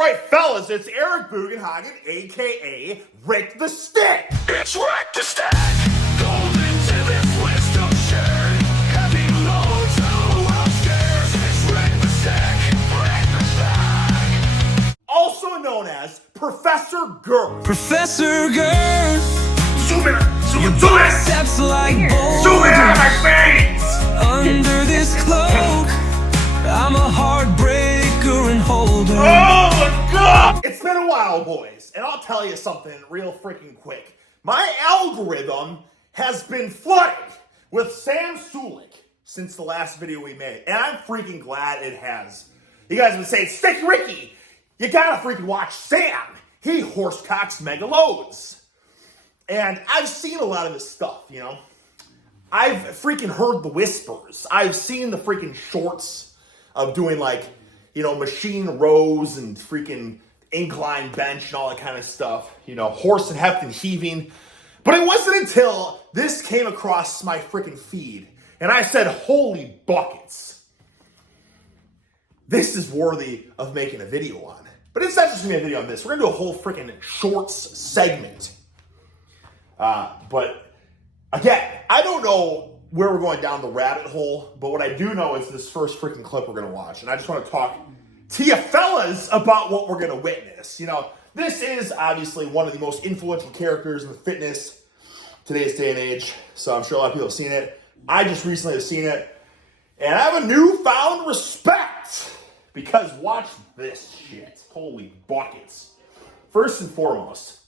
right, fellas, it's Eric Bugenhagen, a.k.a. Rick the Stick. It's Rick the Stick. Golden to this wisdom shared. Heavy loads who upstairs. It's Rick the Stick. Rick the Stick. Also known as Professor Girth. Professor Girth. Zoom in, zoom in. Steps like boulders. Zoom in on my face. Under this cloak, I'm a heartbreaker and holder. Oh my God! It's been a while, boys, and I'll tell you something real freaking quick. My algorithm has been flooded with Sam SULEK since the last video we made, and I'm freaking glad it has. You guys have been saying, Stick Ricky, you gotta freaking watch Sam. He horsecocks mega loads. And I've seen a lot of his stuff, you know. I've freaking heard the whispers. I've seen the freaking shorts of doing like, you know, machine rows and freaking incline bench and all that kind of stuff. You know, horse and heft and heaving. But it wasn't until this came across my freaking feed and I said, holy buckets. This is worthy of making a video on. But it's not just gonna be a video on this. We're gonna do a whole freaking shorts segment. But again, I don't know where we're going down the rabbit hole, but what I do know is this first freaking clip we're gonna watch. And I just want to talk to you fellas about what we're gonna witness. You know, this is obviously one of the most influential characters in fitness today's day and age. So I'm sure a lot of people have seen it. I just recently have seen it. And I have a newfound respect because watch this shit. Holy buckets. First and foremost,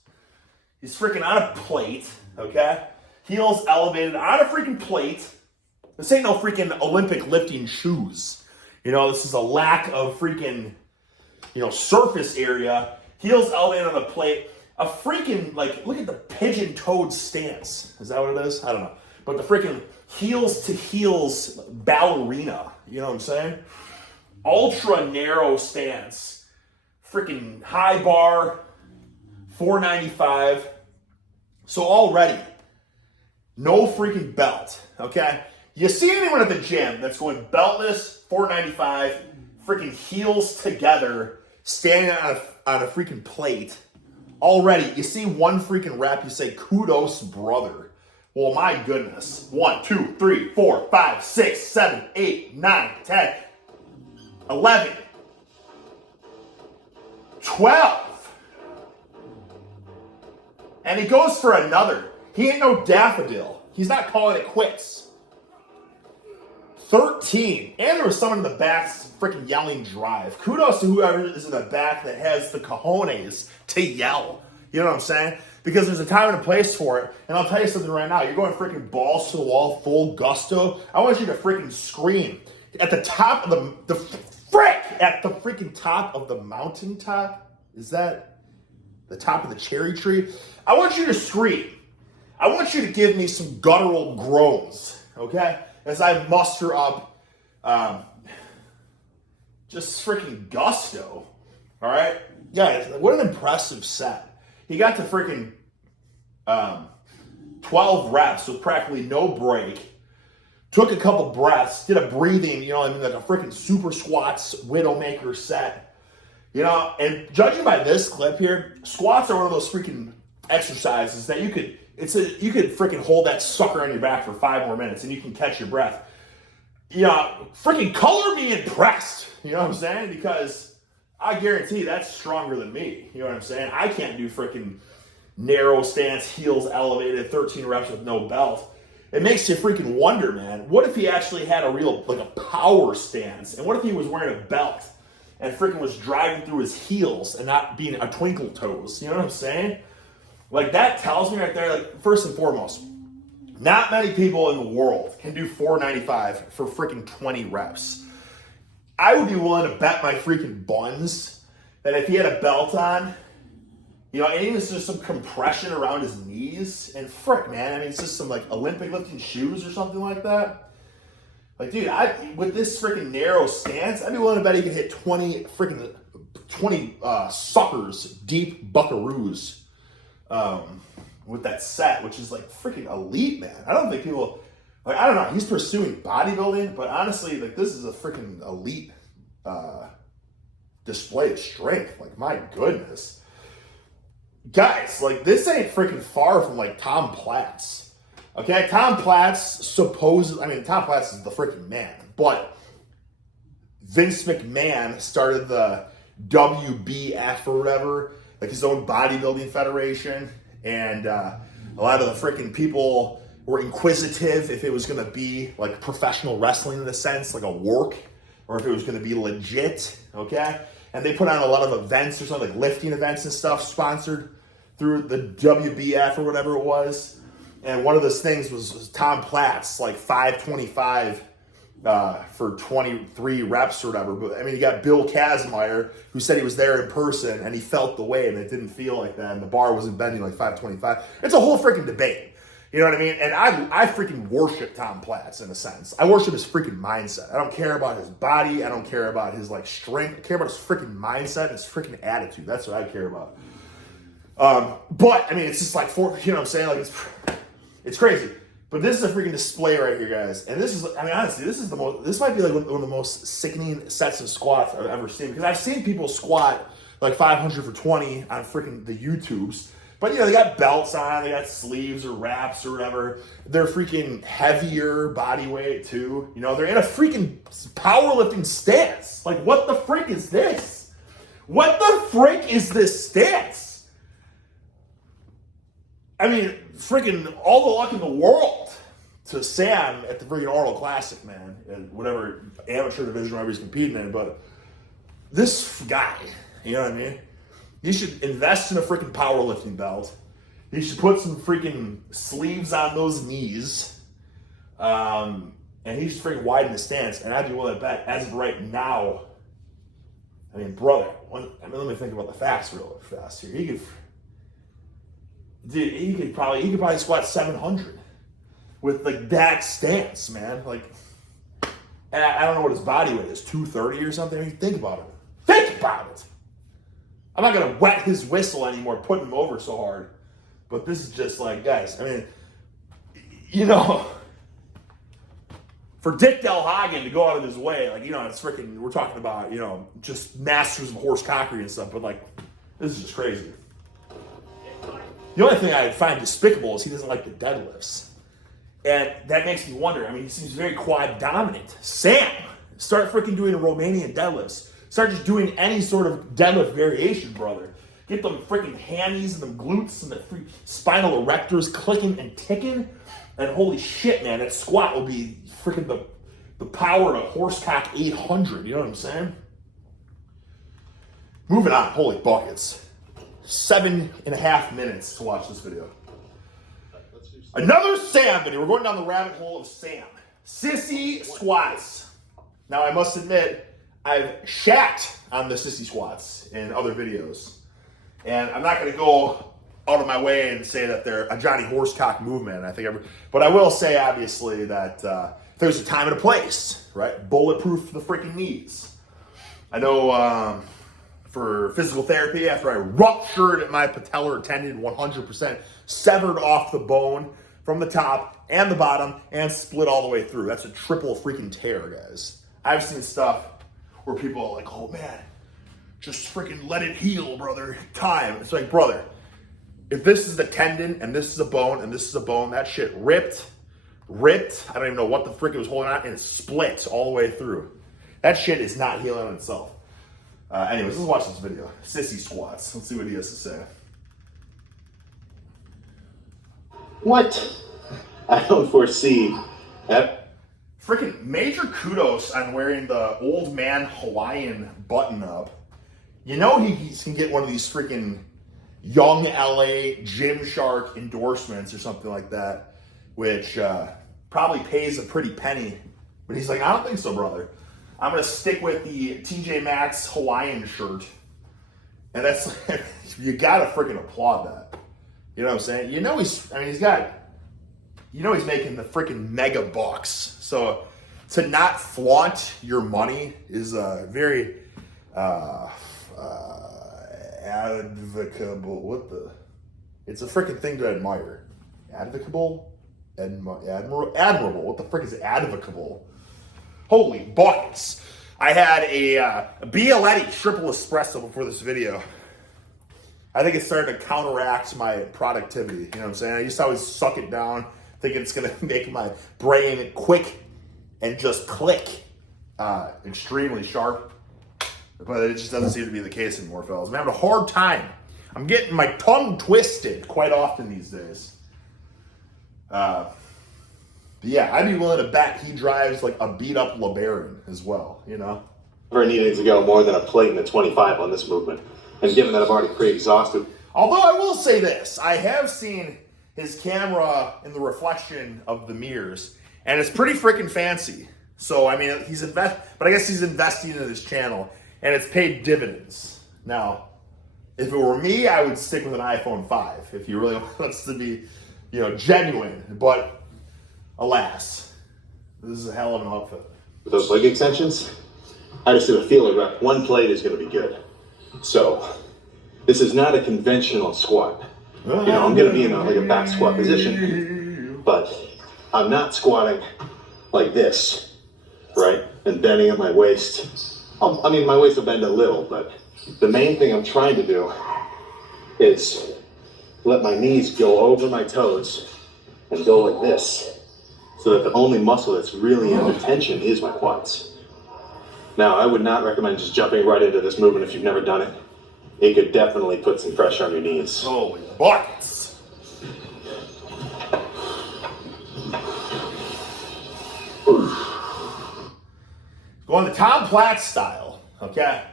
he's freaking on a plate, okay? Heels elevated on a freaking plate. This ain't no freaking Olympic lifting shoes. You know, this is a lack of freaking, you know, surface area. Heels elevated on the plate. A freaking, like, look at the pigeon-toed stance. Is that what it is? I don't know. But the freaking heels to heels ballerina. You know what I'm saying? Ultra narrow stance. Freaking high bar. 495. So already, no freaking belt, okay? You see anyone at the gym that's going beltless, 495, freaking heels together, standing on a freaking plate. Already, you see one freaking rep, you say, kudos, brother. Well, my goodness. 1, 2, 3, 4, 5, 6, 7, 8, 9, 10, 11, 12. And he goes for another. He ain't no daffodil. He's not calling it quits. 13. And there was someone in the back freaking yelling drive. Kudos to whoever is in the back that has the cojones to yell. You know what I'm saying? Because there's a time and a place for it. And I'll tell you something right now. You're going freaking balls to the wall, full gusto. I want you to freaking scream. At the top of at the freaking top of the mountaintop. Is that the top of the cherry tree? I want you to scream. I want you to give me some guttural groans, okay? As I muster up just freaking gusto, all right? Guys, what an impressive set. He got to freaking 12 reps with practically no break. Took a couple breaths, did a breathing, you know, I mean, like a freaking super squats Widowmaker set. You know, and judging by this clip here, squats are one of those freaking exercises that you could freaking hold that sucker on your back for 5 more minutes and you can catch your breath. You know, freaking color me impressed. You know what I'm saying? Because I guarantee that's stronger than me. You know what I'm saying? I can't do freaking narrow stance, heels elevated, 13 reps with no belt. It makes you freaking wonder, man. What if he actually had a real, like a power stance? And what if he was wearing a belt and freaking was driving through his heels and not being a twinkle toes? You know what I'm saying? Like, that tells me right there, like, first and foremost, not many people in the world can do 495 for freaking 20 reps. I would be willing to bet my freaking buns that if he had a belt on, you know, and even just some compression around his knees, and frick, man, I mean, it's just some, like, Olympic lifting shoes or something like that. Like, dude, with this freaking narrow stance, I'd be willing to bet he could hit 20 suckers, deep buckaroos with that set, which is, like, freaking elite, man. I don't think people, like, I don't know, he's pursuing bodybuilding, but honestly, like, this is a freaking elite display of strength. Like, my goodness. Guys, like, this ain't freaking far from, like, Tom Platz. Okay? Tom Platz Tom Platz is the freaking man. But Vince McMahon started the WBF or whatever, like his own bodybuilding federation. And a lot of the freaking people were inquisitive if it was going to be like professional wrestling in a sense, like a work, or if it was going to be legit, okay? And they put on a lot of events or something, like lifting events and stuff, sponsored through the WBF or whatever it was. And one of those things was Tom Platz, like 525 for 23 reps or whatever. But I mean, you got Bill Kazmaier, who said he was there in person and he felt the way and it didn't feel like that, and the bar wasn't bending like 525. It's a whole freaking debate. You know what I mean? And I freaking worship Tom Platz in a sense. I worship his freaking mindset. I don't care about his body. I don't care about his like strength. I care about his freaking mindset and his freaking attitude. That's what I care about. But I mean, it's just like, you know what I'm saying? Like, it's crazy. But this is a freaking display right here, guys. And this is, I mean, honestly, this might be like one of the most sickening sets of squats I've ever seen. Because I've seen people squat like 500 for 20 on freaking the YouTubes. But, you know, they got belts on, they got sleeves or wraps or whatever. They're freaking heavier body weight, too. You know, they're in a freaking powerlifting stance. Like, what the frick is this? What the frick is this stance? I mean, freaking all the luck in the world to Sam at the freaking Arnold Classic, man. And whatever amateur division wherever he's competing in. But this guy, you know what I mean? He should invest in a freaking powerlifting belt. He should put some freaking sleeves on those knees. And he should freaking widen the stance. And I'd be willing to bet, as of right now, I mean, brother, let me think about the facts real fast here. He could probably squat 700 with like that stance, man. Like, and I don't know what his body weight is, 230 or something. I mean, think about it. Think about it. I'm not going to wet his whistle anymore, putting him over so hard. But this is just like, guys, I mean, you know, for Dick Delhagen to go out of his way, like, you know, it's freaking, we're talking about, you know, just masters of horse cockery and stuff, but like, this is just crazy. The only thing I find despicable is he doesn't like the deadlifts. And that makes me wonder. I mean, he seems very quad dominant. Sam, start freaking doing Romanian deadlifts. Start just doing any sort of deadlift variation, brother. Get them freaking hammies and them glutes and the freaking spinal erectors clicking and ticking. And holy shit, man, that squat will be freaking the power of a horsecock 800. You know what I'm saying? Moving on. Holy buckets. 7.5 minutes to watch this video. Another Sam video. We're going down the rabbit hole of Sam. Sissy squats. Now, I must admit, I've shat on the Sissy squats in other videos. And I'm not going to go out of my way and say that they're a Johnny Horsecock movement. But I will say, obviously, that there's a time and a place, right? Bulletproof for the freaking knees. I know for physical therapy, after I ruptured my patellar tendon 100%, severed off the bone from the top and the bottom, and split all the way through. That's a triple freaking tear, guys. I've seen stuff where people are like, oh man, just freaking let it heal, brother. Time. It's like, brother, if this is the tendon and this is a bone and this is a bone, that shit ripped. I don't even know what the frick it was holding on, and it splits all the way through. That shit is not healing on itself. Anyways, let's watch this video. Sissy squats. Let's see what he has to say. What? I don't foresee that. Freaking major kudos on wearing the old man Hawaiian button up. You know he can get one of these freaking young LA Gymshark endorsements or something like that, which probably pays a pretty penny. But he's like, I don't think so, brother. I'm going to stick with the TJ Maxx Hawaiian shirt. And that's, you got to freaking applaud that. You know what I'm saying? You know he's making the freaking mega bucks. So to not flaunt your money is very advocable. It's a freaking thing to admire. Advocable? Admirable. What the frick is advocable? Holy buckets. I had a Bialetti triple espresso before this video. I think it started to counteract my productivity. You know what I'm saying? I used to always suck it down, thinking it's going to make my brain quick and just click, extremely sharp. But it just doesn't seem to be the case anymore, fellas. I'm having a hard time. I'm getting my tongue twisted quite often these days. But yeah, I'd be willing to bet he drives like a beat-up LeBaron as well, you know? Never needing to go more than a plate and a 25 on this movement. And given that I've already pre-exhausted. Although I will say this, I have seen his camera in the reflection of the mirrors, and it's pretty freaking fancy. So, I mean, but I guess he's investing in his channel, and it's paid dividends. Now, if it were me, I would stick with an iPhone 5 if you really want us to be, you know, genuine. But alas, this is a hell of an outfit. With those leg extensions, I just did a feeler rep. One plate is going to be good. So, this is not a conventional squat. You know, I'm going to be in like a back squat position, but I'm not squatting like this, right? And bending at my waist. I mean, my waist will bend a little, but the main thing I'm trying to do is let my knees go over my toes and go like this, so that the only muscle that's really under tension is my quads. Now, I would not recommend just jumping right into this movement if you've never done it. It could definitely put some pressure on your knees. Holy buckets! Going the Tom Platz style, okay?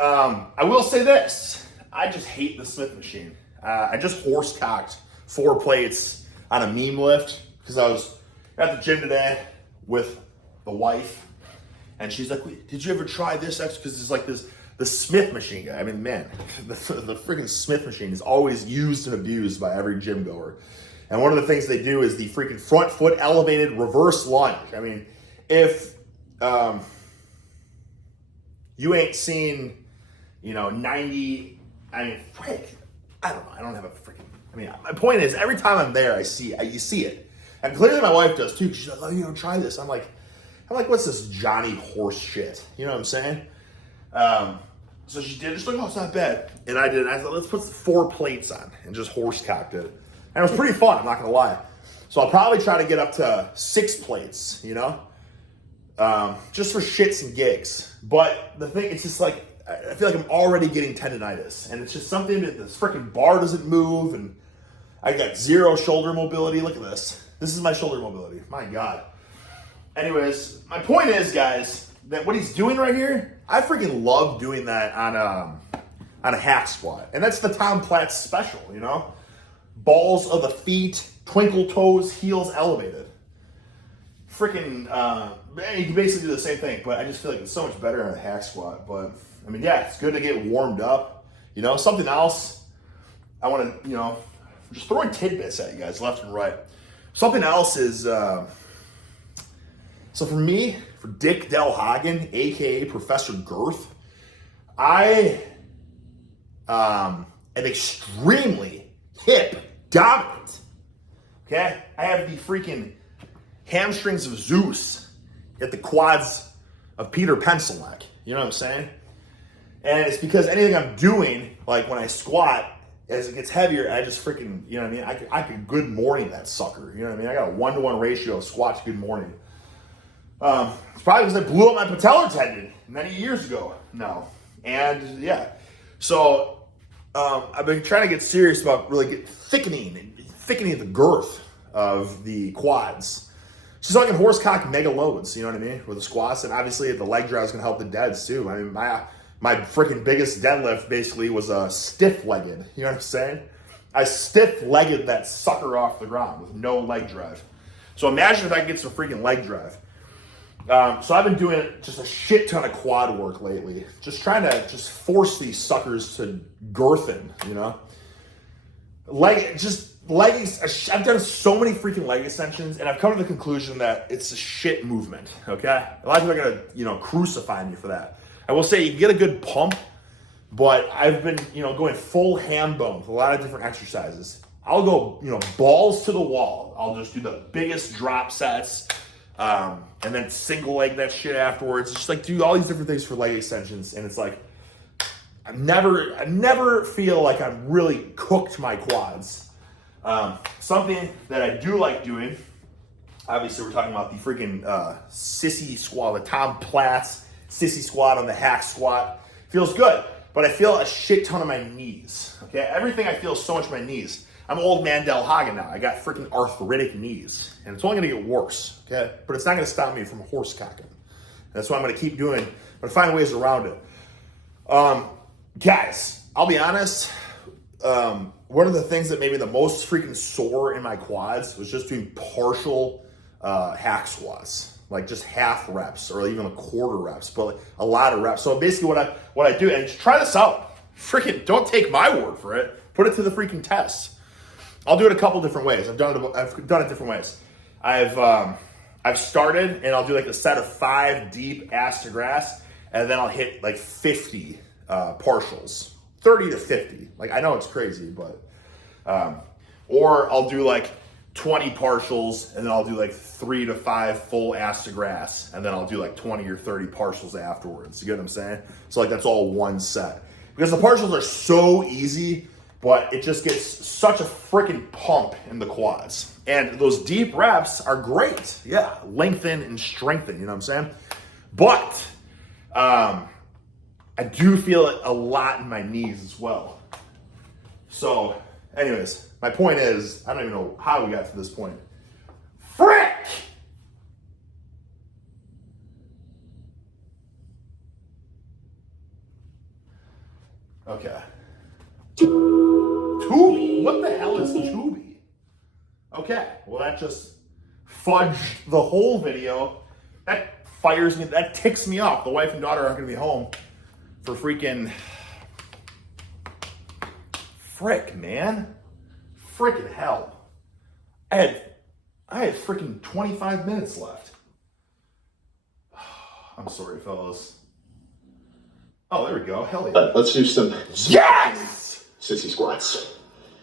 I will say this. I just hate the Smith machine. I just horse-cocked 4 plates on a meme lift because I was at the gym today with the wife, and she's like, "Wait, did you ever try this?" Because it's like the Smith machine guy. I mean, man, the freaking Smith machine is always used and abused by every gym goer. And one of the things they do is the freaking front foot elevated reverse lunge. I mean, if you ain't seen, you know, 90, I mean, frick, I don't know. I don't have a freaking, I mean, my point is every time I'm there, you see it. And clearly my wife does too, because she's like, "Oh, you know, try this." I'm like, what's this Johnny horse shit? You know what I'm saying? So she did. She's like, "Oh, it's not bad." And I did. I thought, let's put 4 plates on and just horse cocked it. And it was pretty fun, I'm not going to lie. So I'll probably try to get up to 6 plates, you know? Just for shits and gigs. But the thing, it's just like, I feel like I'm already getting tendonitis. And it's just something that this freaking bar doesn't move. And I got 0 shoulder mobility. Look at this. This is my shoulder mobility. My God. Anyways, my point is, guys, that what he's doing right here, I freaking love doing that on a hack squat. And that's the Tom Platz special, you know? Balls of the feet, twinkle toes, heels elevated. Freaking, you can basically do the same thing, but I just feel like it's so much better on a hack squat. But, I mean, yeah, it's good to get warmed up. You know, something else I want to, you know, just throwing tidbits at you guys left and right. Something else is, so for me, for Dick Delhagen, a.k.a. Professor Girth, I am extremely hip dominant, okay? I have the freaking hamstrings of Zeus at the quads of Peter Pencilneck, you know what I'm saying? And it's because anything I'm doing, like when I squat, as it gets heavier, I just freaking, you know what I mean? I could good morning that sucker, you know what I mean? I got a 1-to-1 ratio of squat to good morning. It's probably because I blew up my patellar tendon many years ago now. And yeah, so I've been trying to get serious about really thickening the girth of the quads. Just so I can horsecock mega loads, you know what I mean? With the squats, and obviously the leg drive is going to help the deads too. I mean, my freaking biggest deadlift basically was a stiff-legged, you know what I'm saying? I stiff-legged that sucker off the ground with no leg drive. So imagine if I can get some freaking leg drive. So I've been doing just a shit ton of quad work lately. Just trying to just force these suckers to girthen, you know? Leggings, I've done so many freaking leg extensions, and I've come to the conclusion that it's a shit movement, okay? A lot of people are gonna, you know, crucify me for that. I will say you can get a good pump, but I've been, you know, going full ham bone with a lot of different exercises. I'll go, you know, balls to the wall. I'll just do the biggest drop sets. And then single leg that shit afterwards. Just like do all these different things for leg extensions, and it's like I never feel like I've really cooked my quads. Something that I do like doing, obviously we're talking about the freaking Sissy squat, the Tom Platz Sissy squat on the hack squat. Feels good, but I feel a shit ton of my knees. Okay, everything I feel so much in my knees. I'm old man Del Hagen now. I got freaking arthritic knees, and it's only gonna get worse. Okay, but it's not gonna stop me from horse cocking. That's what I'm gonna keep doing. I'm gonna find ways around it. Guys, I'll be honest. One of the things that made me the most freaking sore in my quads was just doing partial hack squats, like just half reps or even a quarter reps, but like a lot of reps. So basically, what I do, and just try this out. Freaking, don't take my word for it. Put it to the freaking test. I'll do it a couple different ways. I've done it different ways. I've started, and I'll do like a set of 5 deep ass to grass, and then I'll hit like 50 partials, 30 to 50. Like I know it's crazy, but or I'll do like 20 partials, and then I'll do like 3 to 5 full ass to grass, and then I'll do like 20 or 30 partials afterwards. You get what I'm saying? So like that's all one set, because the partials are so easy, but it just gets such a freaking pump in the quads. And those deep reps are great. Yeah, lengthen and strengthen, you know what I'm saying? But I do feel it a lot in my knees as well. So, anyways, my point is, I don't even know how we got to this point. Frick! Okay. Tubi? What the hell is Tubi? Okay, well that just fudged the whole video. That fires me, that ticks me off. The wife and daughter aren't gonna be home for freaking... Frick, man. Frickin' hell. I had freaking 25 minutes left. I'm sorry, fellas. Oh, there we go. Hell yeah. Let's do some Yes! sissy squats.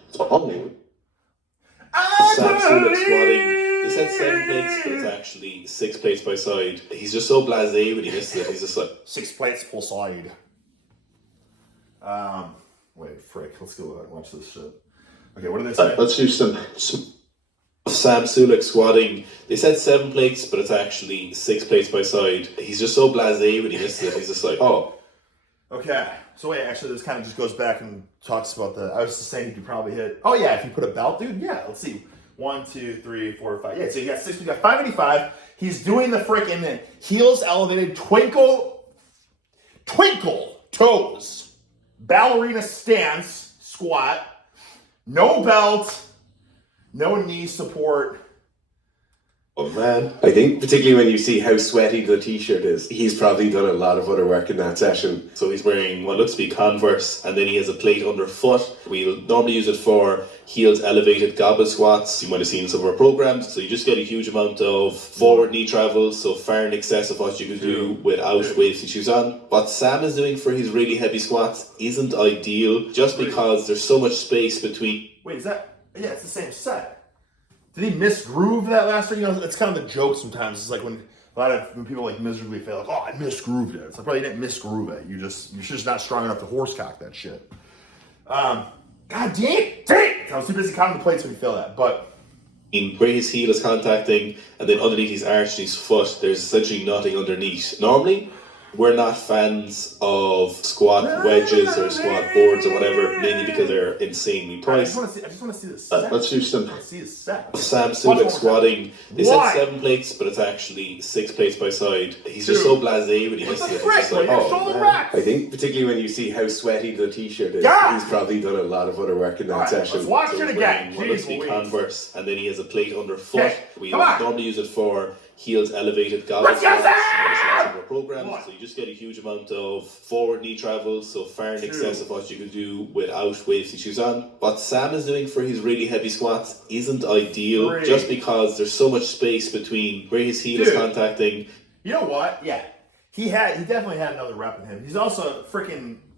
It's all new. Sam SULEK squatting. He said 7 plates, but it's actually 6 plates by side. He's just so blasé when he misses it. He's just like 6 plates per side. Wait, frick. Let's go and watch this shit. Okay, what did they say? Let's do some Sam SULEK squatting. They said 7 plates, but it's actually 6 plates by side. He's just so blasé when he misses it. He's just like, oh. Okay, so wait, actually, this kind of just goes back and talks about the. I was just saying you could probably hit. Oh yeah, if you put a belt, dude. Yeah, let's see. 1, 2, 3, 4, 5. Yeah, so you got 6. We got 585. He's doing the freaking heels elevated, twinkle toes, ballerina stance squat. No belt, no knee support. Oh man, I think particularly when you see how sweaty the t-shirt is, he's probably done a lot of other work in that session. So he's wearing what looks to be Converse, and then he has a plate underfoot. We'll normally use it for heels elevated goblet squats. You might have seen some of our programs. So you just get a huge amount of forward knee travel, so far in excess of what you can do without weightlifting shoes on. What Sam is doing for his really heavy squats isn't ideal, just because there's so much space between. Wait, is that? Yeah, it's the same set. Did he misgroove that last time? You know, it's kind of the joke sometimes. It's like when people like miserably fail, like, oh, I misgrooved it. It's like, well, you didn't misgroove it. You're just not strong enough to horsecock that shit. God dang! I was too busy counting the plates when you fail that. But where his heel is contacting, and then underneath his arch, his foot, there's essentially nothing underneath. Normally, we're not fans of squat wedges or squat boards or whatever, mainly because they're insanely priced. I just want to see this set. let's do some Let's see this set. Sam SULEK squatting. They said 7 plates, but it's actually 6 plates by side. He's just so blasé when he misses it. He's just like, oh man. I think particularly when you see how sweaty the t-shirt is, God! he's probably done a lot of other work in that session. Let's watch So it he's again. wearing what looks to be Jeez Louise. Converse, and then he has a plate underfoot. Okay, We come on. normally use it for heels elevated goblet Let's go, squats. Sam! You might have seen some of our programs. Come on. So you just get a huge amount of forward knee travel, so far in excess of what you can do without weightlifting shoes on. What Sam is doing for his really heavy squats isn't ideal, 3. just because there's so much space between where his heel is Dude. contacting. You know what? Yeah. He definitely had another rep in him. He's also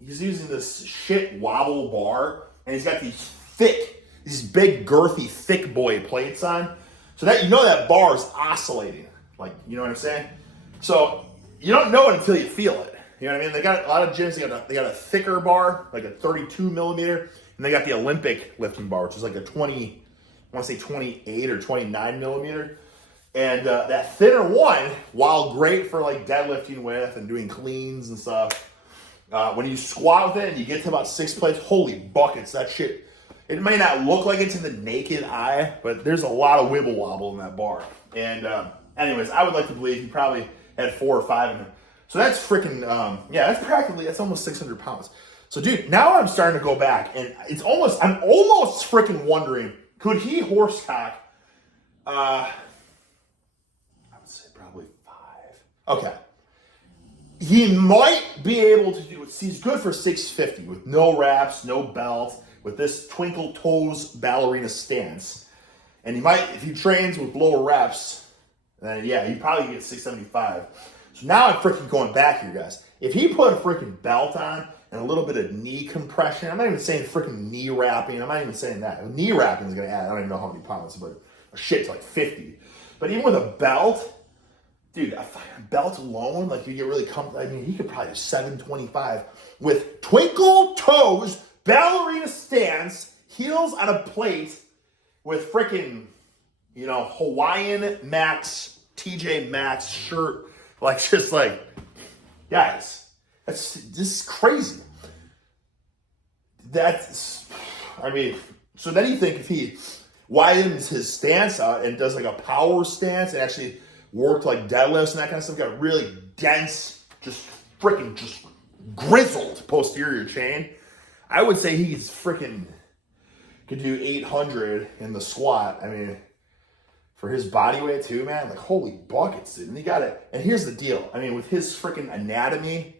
he's using this shit wobble bar, and he's got these big girthy thick boy plates on. So that, you know, that bar is oscillating. Like, you know what I'm saying? So you don't know it until you feel it. You know what I mean? They got a lot of gyms. They got a thicker bar, like a 32 millimeter, and they got the Olympic lifting bar, which is like a 20. I want to say 28 or 29 millimeter. And that thinner one, while great for like deadlifting with and doing cleans and stuff, when you squat with it and you get to about 6 plates, holy buckets, that shit. It may not look like it to the naked eye, but there's a lot of wibble wobble in that bar. And anyways, I would like to believe he probably had 4 or 5 in him. So that's freaking, that's almost 600 pounds. So dude, now I'm starting to go back and I'm almost freaking wondering, could he horsecock, I would say probably 5. Okay. He might be able to do it. He's good for 650 with no wraps, no belt, with this twinkle toes ballerina stance. And he might, if he trains with lower reps, then yeah, he'd probably get 675. So now I'm freaking going back here, guys. If he put a freaking belt on and a little bit of knee compression, I'm not even saying freaking knee wrapping. I'm not even saying that. Knee wrapping is going to add, I don't even know how many pounds, but a shit to like 50. But even with a belt, dude, a belt alone, like you get really comfortable. I mean, he could probably do 725 with twinkle toes, ballerina stance, heels on a plate with freaking, Hawaiian Max, TJ Maxx shirt. Like, just like, guys, this is crazy. So then you think if he widens his stance out and does like a power stance and actually worked like deadlifts and that kind of stuff, got really dense, just grizzled posterior chain, I would say he's freaking could do 800 in the squat. I mean, for his body weight too, man, like holy buckets, dude. And he got it. And here's the deal. I mean, with his freaking anatomy,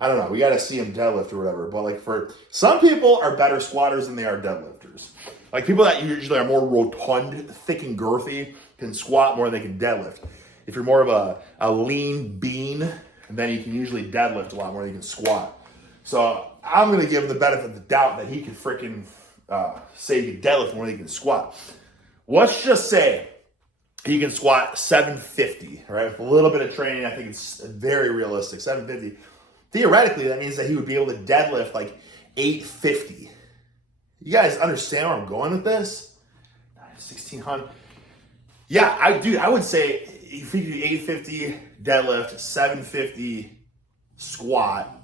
I don't know. We got to see him deadlift or whatever. But like for some people are better squatters than they are deadlifters. Like people that usually are more rotund, thick and girthy can squat more than they can deadlift. If you're more of a lean bean, then you can usually deadlift a lot more than you can squat. So I'm going to give him the benefit of the doubt that he can freaking say he can deadlift more than he can squat. Let's just say he can squat 750, right? With a little bit of training, I think it's very realistic. 750. Theoretically, that means that he would be able to deadlift like 850. You guys understand where I'm going with this? 1600. Yeah, I would say if he could do 850 deadlift, 750 squat,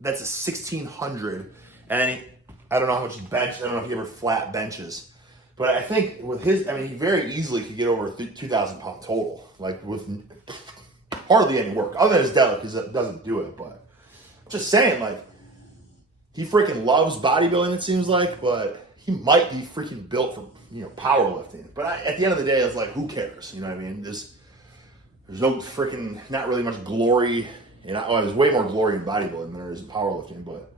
that's a 1600. And then I don't know how much he bench. I don't know if he ever flat benches. But I think with he very easily could get over 2,000 pound total, like with hardly any work, other than his deadlift, because it doesn't do it. But I'm just saying, like, he freaking loves bodybuilding, it seems like, but he might be freaking built for, powerlifting. But at the end of the day, it's like, who cares? You know what I mean? There's no freaking, not really much glory. There's way more glory in bodybuilding than there is in powerlifting. But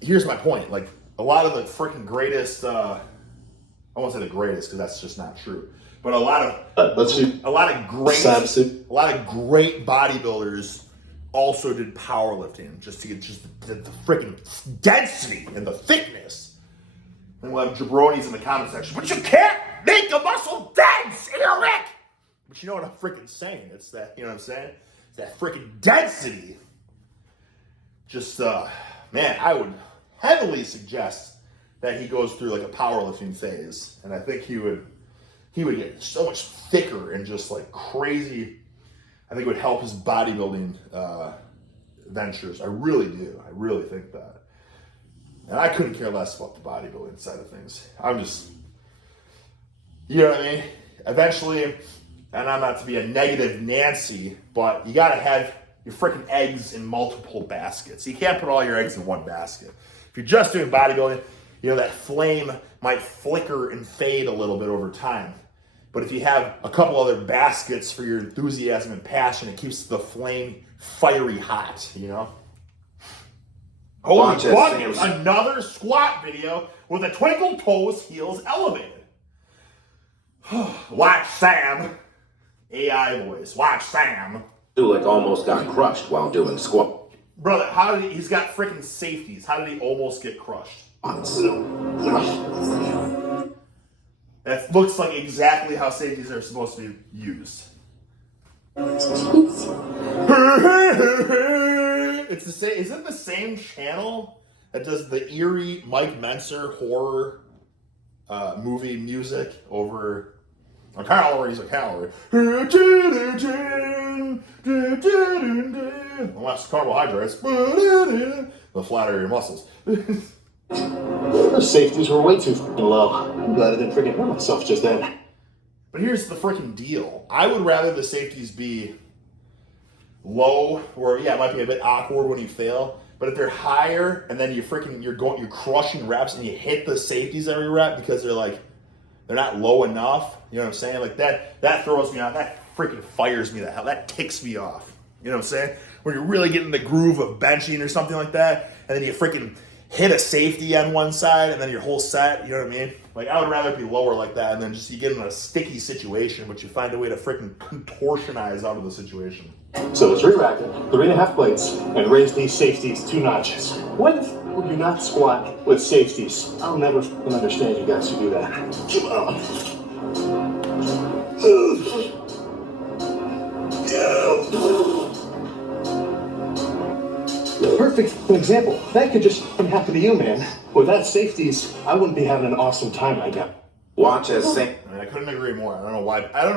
here's my point. Like, a lot of the freaking greatest, I won't say the greatest because that's just not true. But a lot of great bodybuilders also did powerlifting just to get the freaking density and the thickness. And we'll have jabronis in the comment section. But you can't make a muscle dense, Eric! But you know what I'm freaking saying? It's that, you know what I'm saying? It's that freaking density. Just, man, I would heavily suggest that he goes through like a powerlifting phase. And I think he would get so much thicker and just like crazy. I think it would help his bodybuilding ventures. I really do. I really think that. And I couldn't care less about the bodybuilding side of things. I'm just, you know what I mean? Eventually, and I'm not to be a negative Nancy, but you got to have your freaking eggs in multiple baskets. You can't put all your eggs in one basket. If you're just doing bodybuilding, that flame might flicker and fade a little bit over time. But if you have a couple other baskets for your enthusiasm and passion, it keeps the flame fiery hot, Holy buckets, another squat video with a twinkle toes, heels elevated. Watch Sam. AI voice. Watch Sam. SULEK almost got crushed while doing squat. Brother, he's got freaking safeties. How did he almost get crushed? That looks like exactly how safeties are supposed to be used. It's the same. Is it the same channel that does the eerie Mike Menser horror movie music over a calories, a calorie? Less carbohydrates. The flatter your muscles. Those safeties were way too fucking low. I'm glad I didn't freaking hurt myself just then. But here's the freaking deal. I would rather the safeties be low, or yeah, it might be a bit awkward when you fail. But if they're higher, and then you're crushing reps, and you hit the safeties every rep because they're not low enough. You know what I'm saying? Like that throws me off. That freaking fires me. That ticks me off. You know what I'm saying? When you're really getting the groove of benching or something like that, and then you freaking hit a safety on one side, and then your whole set. You know what I mean? Like, I would rather be lower like that, and then just you get in a sticky situation, but you find a way to freaking contortionize out of the situation. So let's re-rack it, 3.5 plates, and raise these safeties 2 notches. When would you not squat with safeties? I'll never understand you guys who do that. Come on. Perfect example. That could just happen to you, man. Without safeties, I wouldn't be having an awesome time right now. Watch as I mean, I couldn't agree more. I don't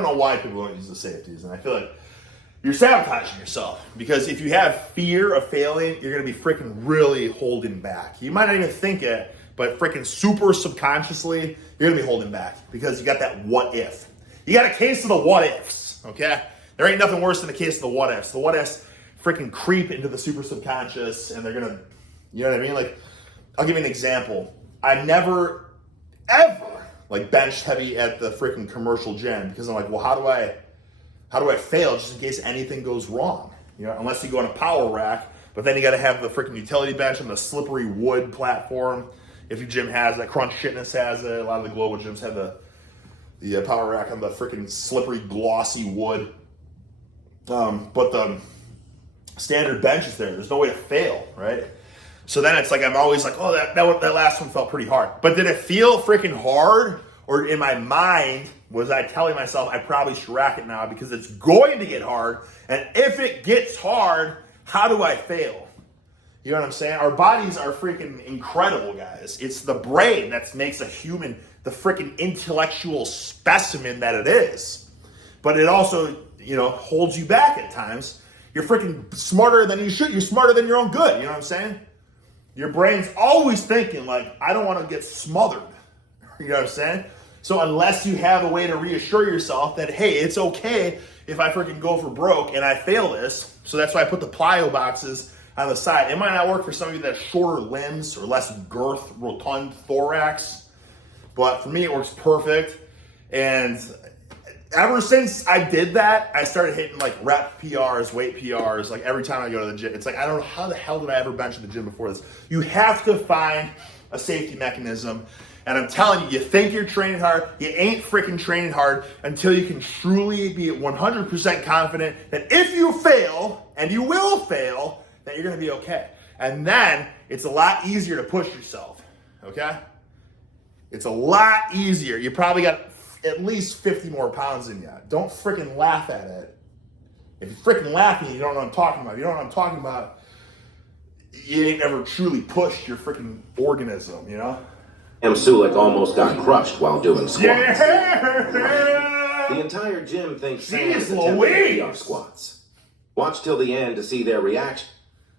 know why people don't use the safeties, and I feel like you're sabotaging yourself, because if you have fear of failing, you're going to be freaking really holding back. You might not even think it, but freaking super subconsciously, you're going to be holding back because you got that what if. You got a case of the what ifs, okay? There ain't nothing worse than a case of the what ifs. The what ifs freaking creep into the super subconscious, and they're going to, you know what I mean? Like, I'll give you an example. I never, ever, benched heavy at the freaking commercial gym because I'm like, well, how do I fail just in case anything goes wrong? You know, unless you go on a power rack, but then you got to have the freaking utility bench on the slippery wood platform. If your gym has that, Crunch Fitness has it. A lot of the global gyms have the power rack on the freaking slippery, glossy wood. But the standard bench is there. There's no way to fail, right? So then it's like I'm always like, oh, that last one felt pretty hard. But did it feel freaking hard? Or in my mind, was I telling myself I probably should rack it now because it's going to get hard? And if it gets hard, how do I fail? You know what I'm saying? Our bodies are freaking incredible, guys. It's the brain that makes a human the freaking intellectual specimen that it is. But it also, holds you back at times. You're freaking smarter than you should. You're smarter than your own good. You know what I'm saying? Your brain's always thinking I don't want to get smothered. You know what I'm saying? So unless you have a way to reassure yourself that, hey, it's okay if I freaking go for broke and I fail this. So that's why I put the plyo boxes on the side. It might not work for some of you that have shorter limbs or less girth, rotund thorax. But for me, it works perfect. And ever since I did that, I started hitting rep PRs, weight PRs, every time I go to the gym. It's I don't know how the hell did I ever bench at the gym before this. You have to find a safety mechanism. And I'm telling you, you think you're training hard, you ain't freaking training hard until you can truly be 100% confident that if you fail, and you will fail, that you're going to be okay. And then it's a lot easier to push yourself, okay? It's a lot easier. You probably got at least 50 more pounds in you. Don't freaking laugh at it. If you're freaking laughing, you don't know what I'm talking about. If you don't know what I'm talking about, you ain't ever truly pushed your freaking organism, SULEK almost got crushed while doing squats. Yeah! The entire gym thinks Sam Jeez is attempting Louise! PR squats. Watch till the end to see their reaction.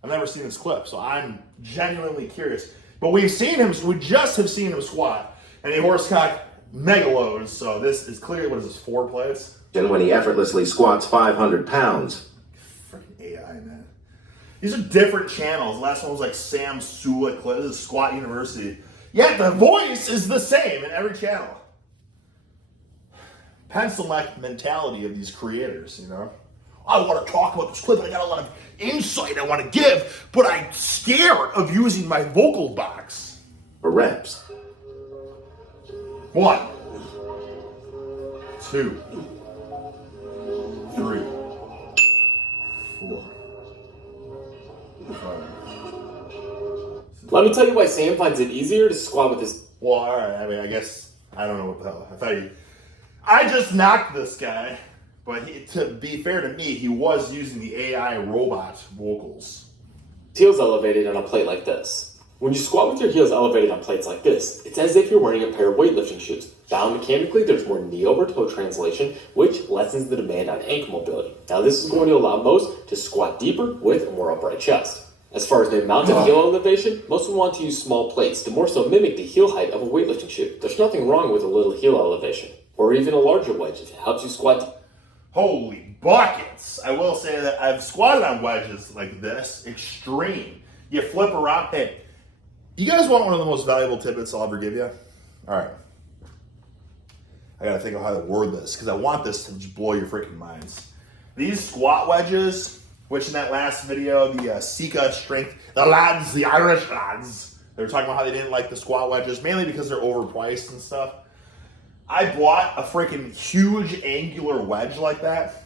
I've never seen this clip, so I'm genuinely curious. But we just have seen him squat, and he horsecock mega loads, so this is clearly, what is this, 4 plates? And when he effortlessly squats 500 pounds. Freaking AI, man. These are different channels. The last one was Sam SULEK clip. This is Squat University. Yet the voice is the same in every channel. Pencil-neck mentality of these creators, I want to talk about this clip, and I got a lot of insight I want to give, but I'm scared of using my vocal box. For reps. 1, 2, 3, 4, 5. Let me tell you why Sam finds it easier to squat with his... Well, all right. I mean, I guess I don't know what the hell. I just knocked this guy But to be fair to me, he was using the AI robot vocals. Heels elevated on a plate like this. When you squat with your heels elevated on plates like this, it's as if you're wearing a pair of weightlifting shoes. Biomechanically, there's more knee over toe translation, which lessens the demand on ankle mobility. Now, this is going to allow most to squat deeper with a more upright chest. As far as the amount of heel elevation, most will want to use small plates to more so mimic the heel height of a weightlifting shoe. There's nothing wrong with a little heel elevation, or even a larger wedge if it helps you squat. Holy buckets! I will say that I've squatted on wedges like this, extreme. You flip around. Hey, you guys want one of the most valuable tidbits I'll ever give you? All right. I gotta think of how to word this, because I want this to just blow your freaking minds. These squat wedges, which in that last video, the Sika strength, the lads, the Irish lads, they were talking about how they didn't like the squat wedges, mainly because they're overpriced and stuff. I bought a freaking huge angular wedge like that,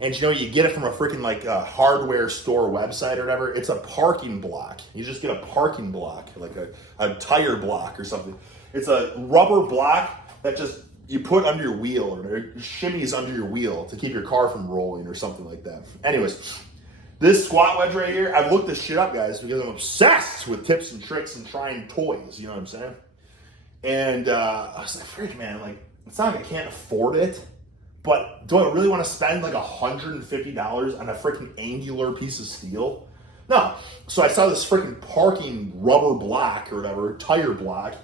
and you get it from a freaking like hardware store website or whatever. It's a parking block. You just get a parking block, like a tire block or something. It's a rubber block that just you put under your wheel, or it shimmies under your wheel to keep your car from rolling or something like that. Anyways, this squat wedge right here, I've looked this shit up, guys, because I'm obsessed with tips and tricks and trying toys, you know what I'm saying? And I was like, freak, man, like, it's not like I can't afford it, but do I really want to spend like $150 on a freaking angular piece of steel? No. So I saw this freaking parking rubber block or whatever, tire block.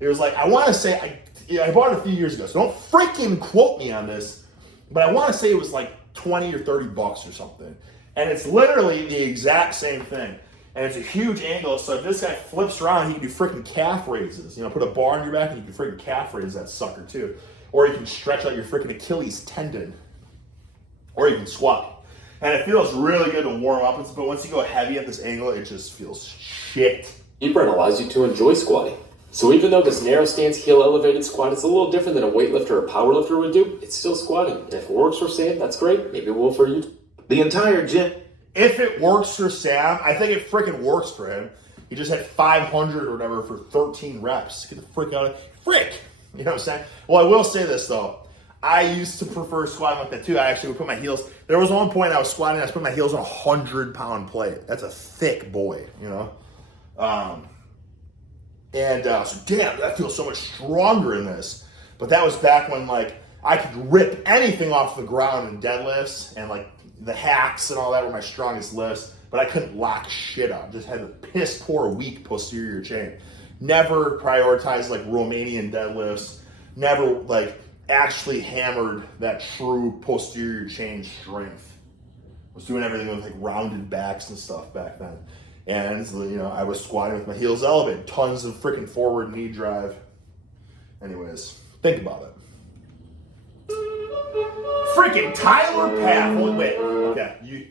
It was like, I want to say, I bought it a few years ago, so don't freaking quote me on this, but I want to say it was like 20 or 30 bucks or something. And it's literally the exact same thing. And it's a huge angle, so if this guy flips around, he can do freaking calf raises. Put a bar on your back and you can freaking calf raise that sucker too. Or you can stretch out your freaking Achilles tendon. Or you can squat. And it feels really good to warm up, but once you go heavy at this angle, it just feels shit. Deeper allows you to enjoy squatting. So even though this narrow stance heel elevated squat is a little different than a weightlifter or powerlifter would do, it's still squatting. And if it works for Sam, that's great. Maybe it will for you. The entire gym. If it works for Sam, I think it freaking works for him. He just had 500 or whatever for 13 reps. Get the frick out of it. Frick! You know what I'm saying? Well, I will say this, though. I used to prefer squatting like that, too. I actually would put my heels... There was one point I was squatting, I was putting my heels on a 100-pound plate. That's a thick boy, you know? So, damn, that feels so much stronger in this. But that was back when, like, I could rip anything off the ground in deadlifts, and, like, the hacks and all that were my strongest lifts, but I couldn't lock shit up. Just had a piss poor weak posterior chain. Never prioritized like Romanian deadlifts. Never like actually hammered that true posterior chain strength. Was doing everything with like rounded backs and stuff back then. And I was squatting with my heels elevated, tons of freaking forward knee drive. Anyways, think about it. Freaking Tyler Path. Wait. Okay,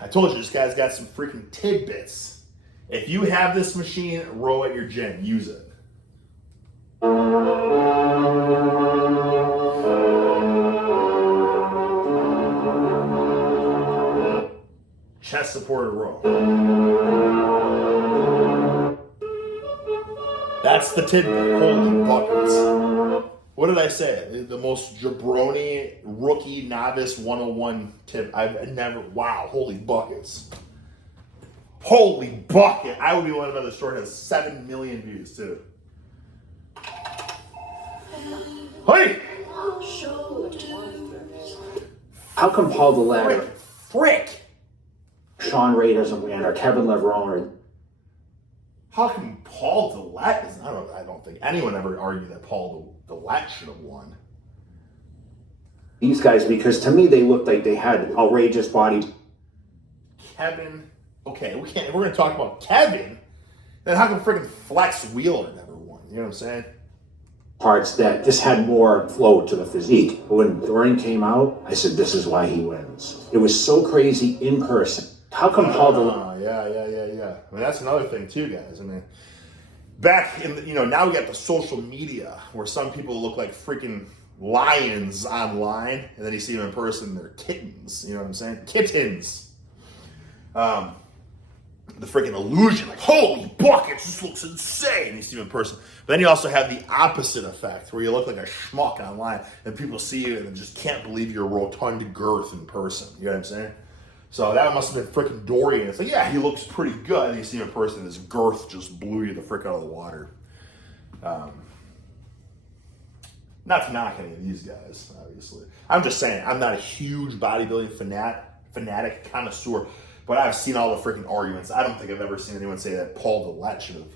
I told you this guy's got some freaking tidbits. If you have this machine, row at your gym, use it. Chest supported row. That's the tidbit. Holy buckets. What did I say? The most jabroni rookie novice 101 tip I've never. Wow, holy buckets. Holy bucket. I would be one of the short has 7 million views too. Hey! How come Paul the Ladder, Frick! Sean Ray doesn't win, or Kevin Levrone, or How come Paul Dillette is? I don't think anyone ever argued that Paul Dillette should have won. these guys? Because to me, they looked like they had outrageous body Kevin. Okay, we're going to talk about Kevin. Then how come freaking Flex Wheeler never won? You know what I'm saying? parts that just had more flow to the physique. When Dorian came out, I said, this is why he wins. It was so crazy in person. How come Paul Dillette? Yeah. I mean, that's another thing too, guys. I mean, back in now we got the social media where some people look like freaking lions online, and then you see them in person, they're kittens. You know what I'm saying? Kittens. the freaking illusion, like, holy buckets, this looks insane. You see him in person. But then you also have the opposite effect, where you look like a schmuck online, and people see you and just can't believe your rotund girth in person. You know what I'm saying? So that must have been freaking Dorian. It's like, yeah, he looks pretty good. And you see him in person, his girth just blew you the frick out of the water. Not to knock any of these guys, obviously. I'm just saying, I'm not a huge bodybuilding fanatic connoisseur, but I've seen all the freaking arguments. I don't think I've ever seen anyone say that Paul Dillette should have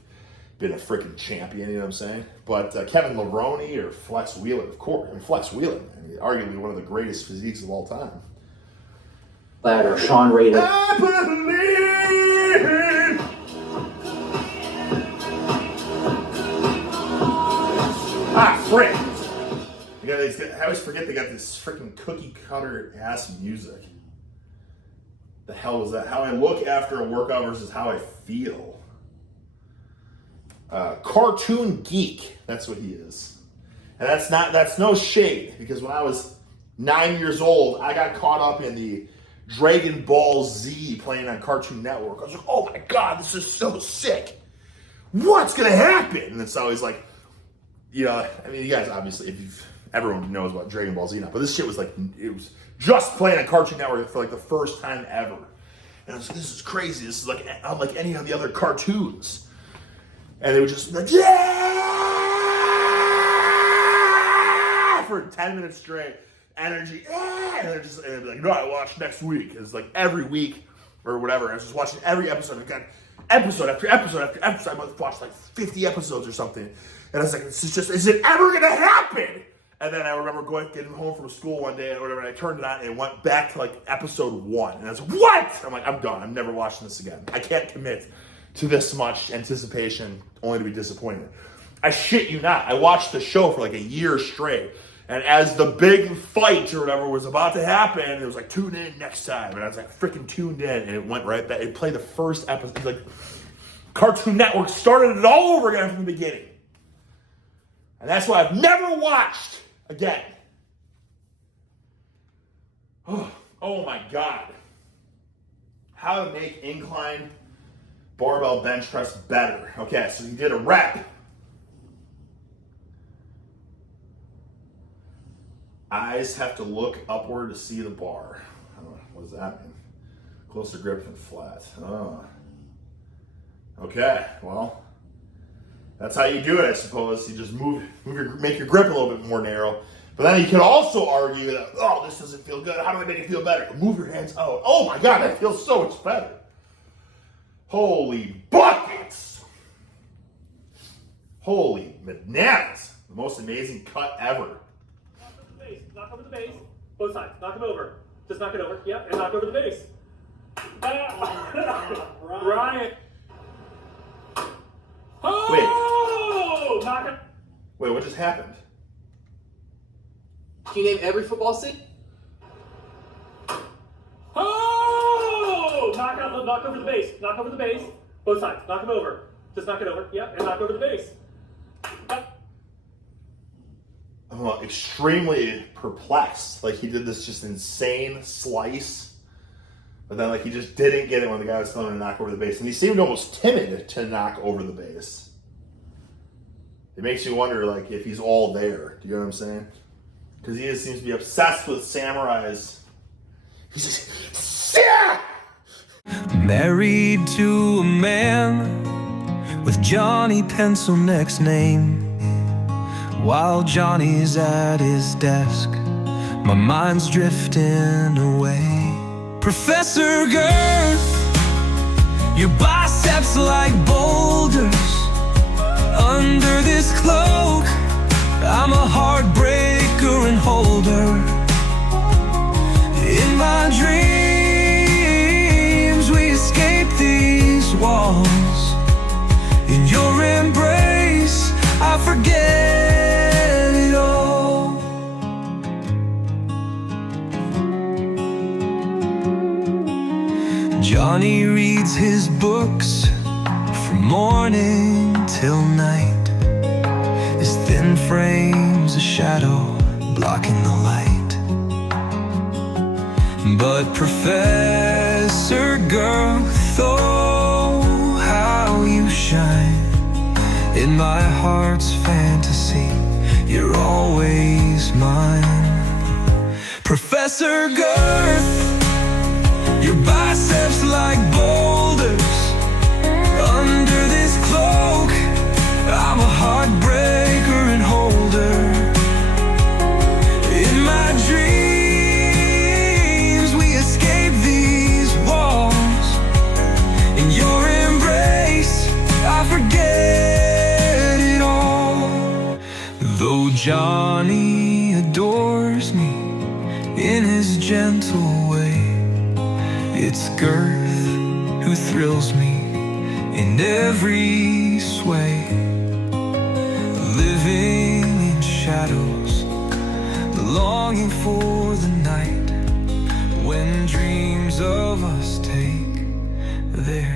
been a freaking champion, you know what I'm saying? But Kevin Levrone or Flex Wheeler, of course. I mean, Flex Wheeler, arguably one of the greatest physiques of all time. Or Sean rated. I believe. Frick. I always forget they got this freaking cookie cutter ass music. The hell is that? How I look after a workout versus how I feel. Cartoon geek. That's what he is. And that's no shade, because when I was 9 years old, I got caught up in the Dragon Ball Z playing on Cartoon Network. I was like, oh my God, this is so sick. What's going to happen? And it's always like, you know, I mean, you guys obviously, everyone knows about Dragon Ball Z now, but this shit was like, it was just playing on Cartoon Network for like the first time ever. And I was like, this is crazy. This is like unlike any of the other cartoons. And they would just like, yeah! For 10 minutes straight. Energy, and they're just and like, no, I watch next week. It's like every week or whatever. I was just watching every episode. I got episode after episode after episode. I must have watched like 50 episodes or something. And I was like, is it ever gonna happen? And then I remember getting home from school one day or whatever, and I turned it on and it went back to like episode 1. And I was like, what? I'm like, I'm done. I'm never watching this again. I can't commit to this much anticipation only to be disappointed. I shit you not. I watched the show for like a year straight. And as the big fight or whatever was about to happen, it was like, tune in next time. And I was like, freaking tuned in. And it went right back. It played the first episode. Like, Cartoon Network started it all over again from the beginning. And that's why I've never watched again. Oh my God. How to make incline barbell bench press better. Okay, so you did a rep. Eyes have to look upward to see the bar. I don't know, what does that mean? Closer grip than flat. Oh. Okay, well, that's how you do it, I suppose. You just make your grip a little bit more narrow. But then you can also argue that, oh, this doesn't feel good. How do I make it feel better? Move your hands out. Oh my God, that feels so much better. Holy buckets. Holy bananas. The most amazing cut ever. Knock over the base. Both sides. Knock it over. Just knock it over. Yep, and knock over the base. Ryan. Oh! Knock it. Wait, what just happened? Can you name every football scene? Oh! Knock over the base. Knock over the base. Both sides. Knock him over. Just knock it over. Yep, and knock over the base. I'm extremely perplexed. Like, he did this just insane slice, but then like he just didn't get it when the guy was telling him to knock over the base, and he seemed almost timid to knock over the base. It makes you wonder, like, if he's all there. Do you know what I'm saying? Because he just seems to be obsessed with samurais. He's just, yeah! Married to a man with Johnny Pencil next name. While Johnny's at his desk, my mind's drifting away. Professor Girth, your biceps like boulders. Under this cloak, I'm a heartbreaker and holder. In my dreams, we escape these walls. In your embrace, I forget it all. Johnny reads his books from morning till night. His thin frame's a shadow blocking the light. But Professor Girth, oh, shine. In my heart's fantasy, you're always mine. Professor Girth, your biceps like boulders. Under this cloak, I'm a heartbreaker and holder. In my dreams, we escape these walls. In your embrace, I forget it all. Though Johnny adores me in his gentle way, it's Girth who thrills me in every sway. Living in shadows, longing for the night when dreams of us take their